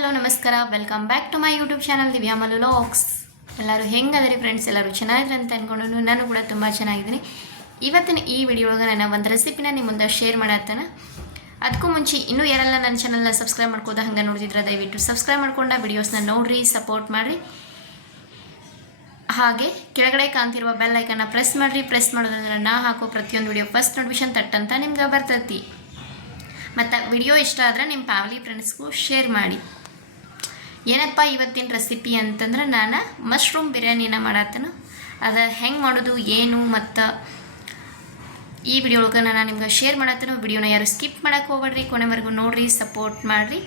Hello ನಮಸ್ಕಾರ, welcome back to my YouTube channel Divya Mallu vlogs. ಎಲ್ಲರೂ ಹೆಂಗದರಿ ಫ್ರೆಂಡ್ಸ್? ಎಲ್ಲರೂ ಚೆನ್ನಾಗಿದ್ರೆ ಅಂತ ಅಂದ್ಕೊಂಡು ನಾನು ಕೂಡ ತುಂಬ ಚೆನ್ನಾಗಿದ್ದೀನಿ. ಇವತ್ತಿನ ಈ ವಿಡಿಯೋ ಒಳಗೆ ನಾನು ಒಂದು ರೆಸಿಪಿನ ನಿಮ್ಮ ಮುಂದೆ ಶೇರ್ ಮಾಡತ್ತೇನೆ. ಅದಕ್ಕೂ ಮುಂಚೆ ಇನ್ನೂ ಯಾರೆಲ್ಲ ನನ್ನ ಚಾನಲ್ನ ಸಬ್ಸ್ಕ್ರೈಬ್ ಮಾಡ್ಕೋದು ಹಂಗೆ ನೋಡಿದ್ರೆ ದಯವಿಟ್ಟು ಸಬ್ಸ್ಕ್ರೈಬ್ ಮಾಡ್ಕೊಂಡು ವಿಡಿಯೋಸ್ನ ನೋಡಿರಿ, ಸಪೋರ್ಟ್ ಮಾಡಿರಿ. ಹಾಗೆ ಕೆಳಗಡೆ ಕಾಣ್ತಿರುವ ಬೆಲ್ ಐಕನ್ನ ಪ್ರೆಸ್ ಮಾಡಿರಿ. ಪ್ರೆಸ್ ಮಾಡೋದಂದ್ರೆ ನಾ ಹಾಕೋ ಪ್ರತಿಯೊಂದು ವಿಡಿಯೋ ಫಸ್ಟ್ ನೋಟಿಫಿಕೇಶನ್ ತಟ್ಟಂತ ನಿಮ್ಗೆ ಬರ್ತೈತಿ. ಮತ್ತು ವಿಡಿಯೋ ಇಷ್ಟ ಆದರೆ ನಿಮ್ಮ ಫ್ಯಾಮಿಲಿ ಫ್ರೆಂಡ್ಸ್ಗೂ ಶೇರ್ ಮಾಡಿ. ಏನಪ್ಪ ಇವತ್ತಿನ ರೆಸಿಪಿ ಅಂತಂದ್ರೆ ನಾನು ಮಶ್ರೂಮ್ ಬಿರಿಯಾನಿನ ಮಾಡತ್ತೇನೆ. ಅದು ಹೆಂಗೆ ಮಾಡೋದು ಏನು ಮತ್ತು ಈ ವಿಡಿಯೋ ಒಳಗೆ ನಾನು ನಿಮ್ಗೆ ಶೇರ್ ಮಾಡತ್ತೇನೆ. ವಿಡಿಯೋನ ಯಾರು ಸ್ಕಿಪ್ ಮಾಡೋಕ್ಕೆ ಹೋಗ್ಬೇಡ್ರಿ, ಕೊನೆವರೆಗೂ ನೋಡಿರಿ, ಸಪೋರ್ಟ್ ಮಾಡಿರಿ.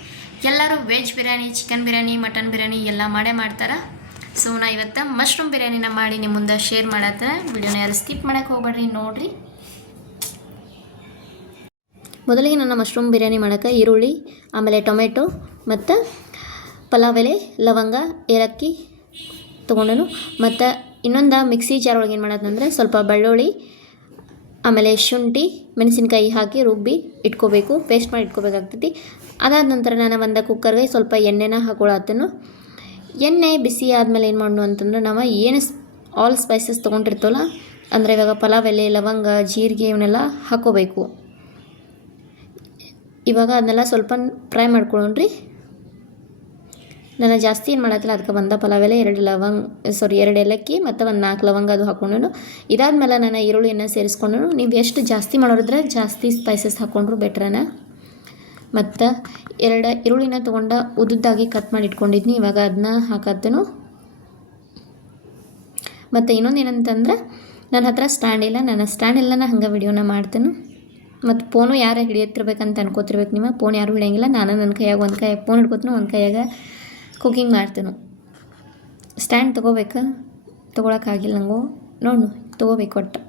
ಎಲ್ಲರೂ veg biryani, chicken biryani, mutton biryani ಎಲ್ಲ ಮಾಡ್ತಾರೆ. ಸೊ ನಾ ಇವತ್ತು ಮಶ್ರೂಮ್ ಬಿರಿಯಾನಿನ ಮಾಡಿ ನಿಮ್ಮ ಮುಂದೆ ಶೇರ್ ಮಾಡತ್ತೇನೆ. ವಿಡಿಯೋನ ಯಾರು ಸ್ಕಿಪ್ ಮಾಡೋಕ್ಕೆ ಹೋಗ್ಬೇಡ್ರಿ, ನೋಡಿರಿ. ಮೊದಲಿಗೆ ನನ್ನ ಮಶ್ರೂಮ್ ಬಿರಿಯಾನಿ ಮಾಡೋಕ್ಕೆ ಈರುಳ್ಳಿ, ಆಮೇಲೆ ಟೊಮೆಟೊ ಮತ್ತು ಪಲಾವ್ ಎಲೆ, ಲವಂಗ, ಏಲಕ್ಕಿ ತೊಗೊಂಡನು. ಮತ್ತು ಇನ್ನೊಂದು ಮಿಕ್ಸಿ ಜಾರ್ ಒಳಗೆ ಏನು ಮಾಡೋದಂದರೆ ಸ್ವಲ್ಪ ಬೆಳ್ಳುಳ್ಳಿ, ಆಮೇಲೆ ಶುಂಠಿ, ಮೆಣಸಿನ್ಕಾಯಿ ಹಾಕಿ ರುಬ್ಬಿ ಇಟ್ಕೋಬೇಕು, ಪೇಸ್ಟ್ ಮಾಡಿ ಇಟ್ಕೋಬೇಕಾಗ್ತೈತಿ. ಅದಾದ ನಂತರ ನಾನು ಒಂದು ಕುಕ್ಕರ್ಗೆ ಸ್ವಲ್ಪ ಎಣ್ಣೆನ ಹಾಕೊಳ್ಳತ್ತೇನು. ಎಣ್ಣೆ ಬಿಸಿ ಆದಮೇಲೆ ಏನು ಮಾಡೋಣ ಅಂತಂದ್ರೆ ನಾವು ಏನು ಆಲ್ ಸ್ಪೈಸಸ್ ತೊಗೊಂಡಿರ್ತವಲ್ಲ, ಅಂದರೆ ಇವಾಗ ಪಲಾವ್ ಎಲೆ, ಲವಂಗ, ಜೀರಿಗೆ ಇವನ್ನೆಲ್ಲ ಹಾಕೋಬೇಕು. ಇವಾಗ ಅದನ್ನೆಲ್ಲ ಸ್ವಲ್ಪ ಫ್ರೈ ಮಾಡ್ಕೊಳ್ಳೋಣ್ರಿ. ನಾನು ಜಾಸ್ತಿ ಏನು ಮಾಡತ್ತಿಲ್ಲ, ಅದಕ್ಕೆ ಒಂದು ಪಲಾವ್ ಎಲೆ, 2 ಏಲಕ್ಕಿ ಮತ್ತು ಒಂದು 4 ಲವಂಗ ಅದು ಹಾಕ್ಕೊಂಡು, ಇದಾದ್ಮೇಲೆ ನಾನು ಈರುಳ್ಳಿಯನ್ನು ಸೇರಿಸ್ಕೊಂಡು, ನೀವು ಎಷ್ಟು ಜಾಸ್ತಿ ಮಾಡೋರಿದ್ರೆ ಜಾಸ್ತಿ ಸ್ಪೈಸಸ್ ಹಾಕ್ಕೊಂಡ್ರು ಬೆಟ್ರನ. ಮತ್ತು 2 ಈರುಳ್ಳಿನ ತೊಗೊಂಡು ಉದ್ದುದ್ದಾಗಿ ಕಟ್ ಮಾಡಿ ಇಟ್ಕೊಂಡಿದ್ನಿ. ಇವಾಗ ಅದನ್ನ ಹಾಕತ್ತೇನು. ಮತ್ತು ಇನ್ನೊಂದು ಏನಂತಂದ್ರೆ ನನ್ನ ಹತ್ರ ಸ್ಟ್ಯಾಂಡ್ ಇಲ್ಲ, ನಾನು ಸ್ಟ್ಯಾಂಡ್ ಇಲ್ಲನ ಹಂಗೆ ವಿಡಿಯೋನ ಮಾಡ್ತೇನೆ. ಮತ್ತು ಫೋನು ಯಾರು ಹಿಡಿಯತ್ತಿರ್ಬೇಕಂತ ಅನ್ಕೋತಿರ್ಬೇಕು. ನಿಮ್ಮ ಫೋನ್ ಯಾರು ಹಿಡಿಯಂಗಿಲ್ಲ. ನಾನು ನನ್ನ ಕೈಯಾಗ ಒಂದು ಕೈ ಫೋನ್ ಹಿಡ್ಕೊತೀನಿ, ಒಂದು ಕೈಯಾಗ ಕುಕಿಂಗ್ ಮಾಡ್ತೇನೆ. ಸ್ಟ್ಯಾಂಡ್ ತೊಗೊಳಕ್ಕಾಗಿಲ್ಲ ನಂಗೂ, ನೋಡು ತೊಗೋಬೇಕು ಒಟ್ಟು.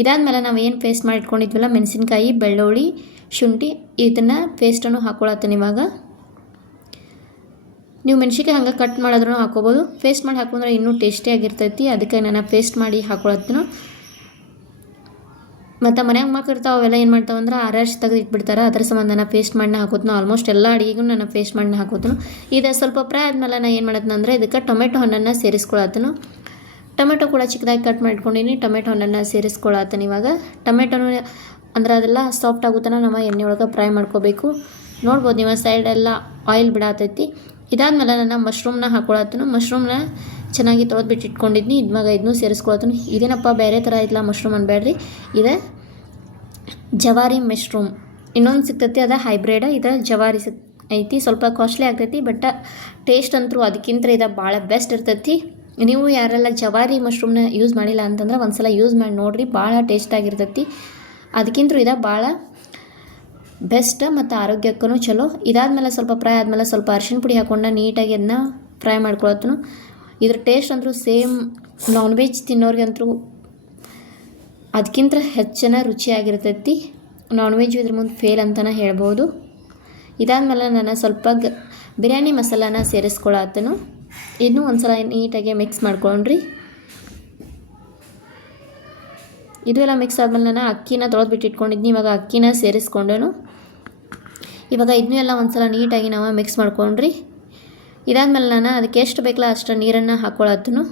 ಇದಾದಮೇಲೆ ನಾವು ಏನು ಪೇಸ್ಟ್ ಮಾಡಿ ಇಟ್ಕೊಂಡಿದ್ವಲ್ಲ, ಮೆಣಸಿನ್ಕಾಯಿ, ಬೆಳ್ಳುಳ್ಳಿ, ಶುಂಠಿ, ಇದನ್ನು ಪೇಸ್ಟನ್ನು ಹಾಕ್ಕೊಳತ್ತೇನೆ. ಇವಾಗ ನೀವು ಮೆಣಸಿನ್ಕಾಯಿ ಹಂಗೆ ಕಟ್ ಮಾಡಿದ್ರೂ ಹಾಕ್ಕೋಬೋದು, ಪೇಸ್ಟ್ ಮಾಡಿ ಹಾಕೊಂಡ್ರೆ ಇನ್ನೂ ಟೇಸ್ಟಿಯಾಗಿರ್ತೈತಿ. ಅದಕ್ಕೆ ನಾನು ಪೇಸ್ಟ್ ಮಾಡಿ ಹಾಕ್ಕೊಳತ್ತೇನು. ಮತ್ತು ಮನ್ಯಾಗ ಮಕ್ಳಿರ್ತಾವೆ, ಅವೆಲ್ಲ ಏನು ಮಾಡ್ತಾವೆ ಅಂದ್ರೆ ಆರ್ಯಾಶ್ ತೆಗೆದು ಇಟ್ಬಿಡ್ತಾರೆ. ಅದರ ಸಂಬಂಧ ನಾನು ಪೇಸ್ಟ್ ಮಾಡಿ ಹಾಕೋತೀನಿ. ಆಲ್ಮೋಸ್ಟ್ ಎಲ್ಲ ಅಡುಗೆಗೂ ನಾನು ಪೇಸ್ಟ್ ಮಾಡಿ ಹಾಕೋತೀನಿ. ಇದು ಸ್ವಲ್ಪ ಫ್ರೈ ಆದಮೇಲೆ ನಾನು ಏನು ಮಾಡತ್ತೀನಿ ಅಂದರೆ ಇದಕ್ಕೆ ಟೊಮೆಟೊ ಹಣ್ಣನ್ನು ಸೇರಿಸ್ಕೊಳತ್ತೇನು. ಟೊಮೆಟೊ ಕೂಡ ಚಿಕ್ಕದಾಗಿ ಕಟ್ ಮಾಡಿಟ್ಕೊಂಡಿನಿ. ಟೊಮೆಟೊ ಹಣ್ಣನ್ನು ಸೇರಿಸ್ಕೊಳತ್ತೇನೆ. ಇವಾಗ ಟೊಮೆಟೊನು ಅಂದ್ರೆ ಅದೆಲ್ಲ ಸಾಫ್ಟ್ ಆಗುತ್ತಾನ ನಾವು ಎಣ್ಣೆ ಒಳಗೆ ಫ್ರೈ ಮಾಡ್ಕೋಬೇಕು. ನೋಡ್ಬೋದು ನೀವು ಸೈಡೆಲ್ಲ ಆಯಿಲ್ ಬಿಡಾತೈತಿ. ಇದಾದಮೇಲೆ ನಾನು ಮಶ್ರೂಮ್ನ ಹಾಕ್ಕೊಳತ್ತೇನು. ಮಶ್ರೂಮ್ನ ಚೆನ್ನಾಗಿ ತೊಳೆದ್ಬಿಟ್ಟು ಇಟ್ಕೊಂಡಿದ್ನಿ. ಇವಾಗ ಇದನ್ನೂ ಸೇರಿಸ್ಕೊಳತ್ತೇನು. ಇದೇನಪ್ಪ ಬೇರೆ ಥರ ಇಲ್ಲ ಮಶ್ರೂಮ್ ಅನ್ಬೇಡ್ರಿ, ಇದೆ ಜವಾರಿ ಮಶ್ರೂಮ್. ಇನ್ನೊಂದು ಸಿಗ್ತೈತಿ, ಅದು ಹೈಬ್ರಿಡ್. ಇದು ಜವಾರಿ ಐತಿ. ಸ್ವಲ್ಪ ಕಾಸ್ಟ್ಲಿ ಆಗ್ತೈತಿ, ಬಟ್ ಟೇಸ್ಟ್ ಅಂತೂ ಅದಕ್ಕಿಂತ ಇದು ಭಾಳ ಬೆಸ್ಟ್ ಇರ್ತೈತಿ. ನೀವು ಯಾರೆಲ್ಲ ಜವಾರಿ ಮಶ್ರೂಮ್ನ ಯೂಸ್ ಮಾಡಿಲ್ಲ ಅಂತಂದ್ರೆ ಒಂದು ಸಲ ಯೂಸ್ ಮಾಡಿ ನೋಡಿರಿ, ಭಾಳ ಟೇಸ್ಟಾಗಿರ್ತೈತಿ. ಅದಕ್ಕಿಂತ ಇದು ಭಾಳ ಬೆಸ್ಟ್ ಮತ್ತು ಆರೋಗ್ಯಕ್ಕೂ ಚಲೋ. ಇದಾದಮೇಲೆ ಸ್ವಲ್ಪ ಫ್ರೈ ಆದಮೇಲೆ ಸ್ವಲ್ಪ ಅರಿಶಿಣ ಪುಡಿ ಹಾಕ್ಕೊಂಡು ನೀಟಾಗಿ ಅದನ್ನ ಫ್ರೈ ಮಾಡ್ಕೊಳತ್ತನು. ಇದ್ರ ಟೇಸ್ಟ್ ಅಂತೂ ಸೇಮ್ ನಾನ್ ವೆಜ್ ತಿನ್ನೋರಿಗಂತೂ ಅದಕ್ಕಿಂತ ಹೆಚ್ಚಿನ ರುಚಿಯಾಗಿರ್ತೈತಿ. ನಾನ್ ವೆಜ್ ಇದ್ರ ಮುಂದೆ ಫೇಲ್ ಅಂತಲೇ ಹೇಳ್ಬೋದು. ಇದಾದಮೇಲೆ ನಾನು ಸ್ವಲ್ಪ ಬಿರಿಯಾನಿ ಮಸಾಲಾನ ಸೇರಿಸ್ಕೊಳತ್ತೇನು. ಇನ್ನೂ ಒಂದು ಸಲ ನೀಟಾಗಿ ಮಿಕ್ಸ್ ಮಾಡ್ಕೊಂಡ್ರಿ. ಇದು ಎಲ್ಲ ಮಿಕ್ಸ್ ಆದಮೇಲೆ ನಾನು ಅಕ್ಕಿನ ತೊಳೆದ್ಬಿಟ್ಟು ಇಟ್ಕೊಂಡಿದ್ನಿ. ಇವಾಗ ಅಕ್ಕಿನ ಸೇರಿಸ್ಕೊಂಡೇನು. ಇವಾಗ ಇದನ್ನೂ ಎಲ್ಲ ಒಂದು ಸಲ ನೀಟಾಗಿ ನಾವು ಮಿಕ್ಸ್ ಮಾಡ್ಕೊಂಡ್ರಿ. ಇದಾದಮೇಲೆ ನಾನು ಅದಕ್ಕೆ ಎಷ್ಟು ಬೇಕಲ್ಲ ಅಷ್ಟು ನೀರನ್ನು ಹಾಕ್ಕೊಳತ್ತನು.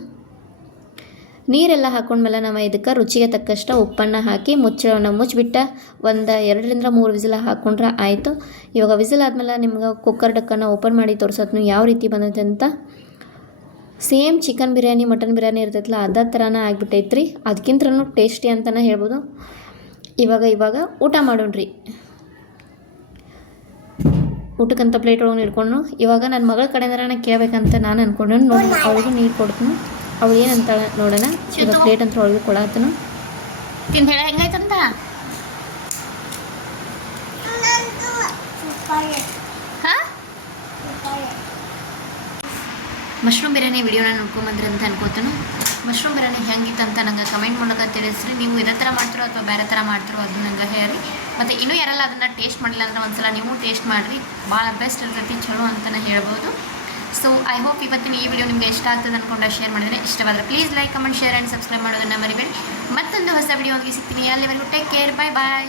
ನೀರೆಲ್ಲ ಹಾಕ್ಕೊಂಡ್ಮೇಲೆ ನಾವು ಇದಕ್ಕೆ ರುಚಿಗೆ ತಕ್ಕಷ್ಟು ಉಪ್ಪನ್ನು ಹಾಕಿ ಮುಚ್ಚಳವನ್ನು ಮುಚ್ಚಿಬಿಟ್ಟು ಒಂದು 2-3 ವಿಸಿಲ್ ಹಾಕ್ಕೊಂಡ್ರೆ ಆಯಿತು. ಇವಾಗ ವಿಸಿಲ್ ಆದಮೇಲೆ ನಿಮ್ಗೆ ಕುಕ್ಕರ್ ಡಕ್ಕನ್ನು ಓಪನ್ ಮಾಡಿ ತೋರಿಸತ್ನು ಯಾವ ರೀತಿ ಬಂದೈತೆ ಅಂತ. Same chicken biryani, mutton biryani ಇರ್ತೈತಲ್ಲ ಅದೇ ಥರನೇ ಆಗಿಬಿಟ್ಟೈತ್ರಿ. ಅದಕ್ಕಿಂತನೂ ಟೇಸ್ಟಿ ಅಂತಲೇ ಹೇಳ್ಬೋದು. ಇವಾಗ ಊಟ ಮಾಡೋಣ್ರಿ. ಊಟಕ್ಕಂತ ಪ್ಲೇಟ್ ಒಳಗೆ ಇಟ್ಕೊಂಡು ಇವಾಗ ನನ್ನ ಮಗಳ ಕಡೆಯಿಂದ ನಾನು ಕೇಳಬೇಕಂತ ನಾನು ಅಂದ್ಕೊಂಡು ನೋಡಿ ಅವಳಿಗೂ ನೀರು ಕೊಡ್ತೀನಿ. ಅವಳು ಏನಂತ ನೋಡೋಣ. ಇವಾಗ ಪ್ಲೇಟ್ ಅಂತ ಒಳಗೆ ಕೊಡತ್ತನು. ತಿಂದು ಹೆಂಗೈತಂತ ಮಶ್ರೂಮ್ ಬಿರಿಯಾನಿ ವಿಡಿಯೋನ ನೋಡ್ಕೊಂಬಂದ್ರಿ ಅಂತ ಅನ್ಕೋತೀನಿ. ಮಶ್ರೂಮ್ ಬಿರಿಯಾನಿ ಹೆಂಗಿತ್ತು ಅಂತ ನಂಗೆ ಕಮೆಂಟ್ ಮೂಲಕ ತಿಳಿಸ್ರಿ. ನೀವು ಇದೇ ಥರ ಮಾಡ್ತಿರೋ ಅಥವಾ ಬೇರೆ ಥರ ಮಾಡ್ತಿರೋ ಅದನ್ನ ನಂಗೆ ಹೇಳಿ. ಮತ್ತು ಇನ್ನೂ ಯಾರೆಲ್ಲ ಅದನ್ನು ಟೇಸ್ಟ್ ಮಾಡಿಲ್ಲ ಅಂದ್ರೆ ಒಂದು ಸಲ ನೀವು ಟೇಸ್ಟ್ ಮಾಡಿರಿ, ಭಾಳ ಬೆಸ್ಟ್ ಇರ್ತೈತಿ, ಚಲೋ ಅಂತಲೇ ಹೇಳ್ಬೋದು. ಸೊ ಐ ಹೋಪ್ ಇವತ್ತಿನ ಈ ವಿಡಿಯೋ ನಿಮಗೆ ಇಷ್ಟ ಆಗ್ತದೆ ಅಂದ್ಕೊಂಡು ಶೇರ್ ಮಾಡಿದ್ರೆ, ಇಷ್ಟವಾದರೆ please like, comment, share and subscribe ಮಾಡೋದನ್ನು ಮರಿಬೇಡಿ. ಮತ್ತೊಂದು ಹೊಸ ವಿಡಿಯೋ ಸಿಗ್ತೀನಿ. ಅಲ್ಲಿವರೆಗೂ ಟೇಕ್ ಕೇರ್, ಬಾಯ್ ಬಾಯ್.